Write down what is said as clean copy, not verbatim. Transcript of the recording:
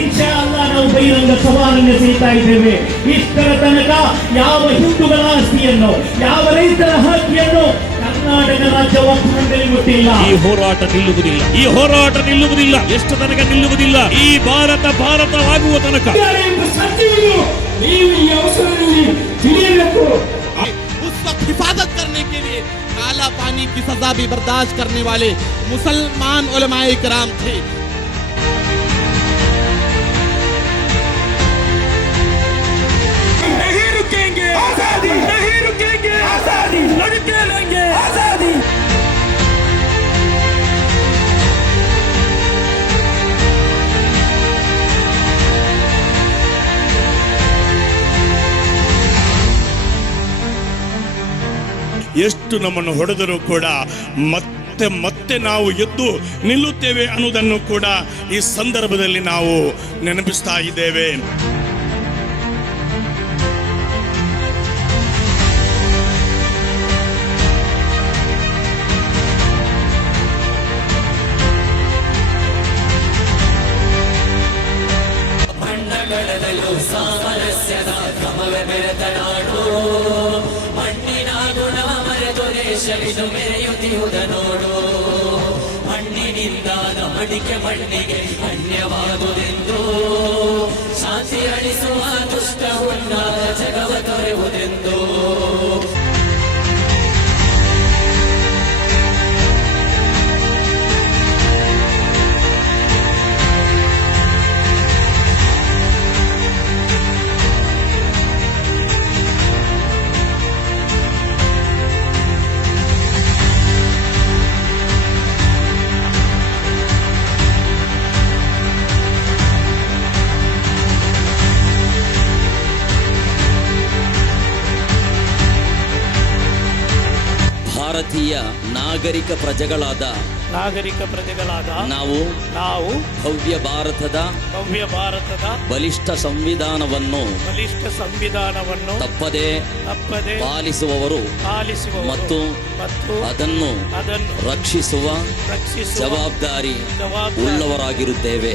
ಇನ್ಶಾ ಅಲ್ಲಾ ನಾವು ಬಹಿರಂಗ ಸವಾಲನ್ನು ಎಸೆಯುತ್ತಾ ಇದ್ದೇವೆ. ಇಷ್ಟರ ತನಕ ಯಾವ ಹಿಂದೂಗಳ ಆಸ್ತಿಯನ್ನು, ಯಾವ ರೈತರ ಹಕ್ಕಿಯನ್ನು ಕರ್ನಾಟಕ ರಾಜ್ಯ ವಕ್ಫ್ ಮಂಡಳಿ ಗೊತ್ತಿಲ್ಲ. ಈ ಹೋರಾಟ ನಿಲ್ಲುವುದಿಲ್ಲ, ಈ ಹೋರಾಟ ನಿಲ್ಲುವುದಿಲ್ಲ. ಎಷ್ಟು ತನಕ ನಿಲ್ಲುವುದಿಲ್ಲ? ಈ ಭಾರತವಾಗುವ ತನಕ. ನೀವು ಈ ಅವಸರದಲ್ಲಿ ತಿಳಿಯಬೇಕು. उस वक्त हिफाजत करने के लिए काला पानी की सजा भी बर्दाश्त करने वाले मुसलमान उलमाए किराम थे. नहीं रुकेंगे आजादी, नहीं रुकेंगे आजादी, लड़के लेंगे आजादी. ಎಷ್ಟು ನಮ್ಮನ್ನು ಹೊಡೆದರೂ ಕೂಡ ಮತ್ತೆ ಮತ್ತೆ ನಾವು ಎದ್ದು ನಿಲ್ಲುತ್ತೇವೆ ಅನ್ನೋದನ್ನು ಕೂಡ ಈ ಸಂದರ್ಭದಲ್ಲಿ ನಾವು ನೆನಪಿಸ್ತಾ ಇದ್ದೇವೆ. ಶರಿದು ಮೆರೆಯುತ್ತಿರುವುದ ನೋಡು. ಮಣ್ಣಿನಿಂದಾದ ಮಡಿಕೆ ಮಣ್ಣಿಗೆ ಅನ್ಯವಾಗುವುದೆಂದು, ಶಾಂತಿ ಅಳಿಸುವ ದುಷ್ಟ ಹುನ್ನಾರ ಜಗವ ತೊರೆಯುವುದೆಂದು. ಭಾರತೀಯ ನಾಗರಿಕ ಪ್ರಜೆಗಳಾದ ನಾವು ಭವ್ಯ ಭಾರತದ ಬಲಿಷ್ಠ ಸಂವಿಧಾನವನ್ನು ತಪ್ಪದೆ ಪಾಲಿಸುವವರು ಮತ್ತು ಅದನ್ನು ರಕ್ಷಿಸುವ ಜವಾಬ್ದಾರಿ ಉಳ್ಳವರಾಗಿರುತ್ತೇವೆ.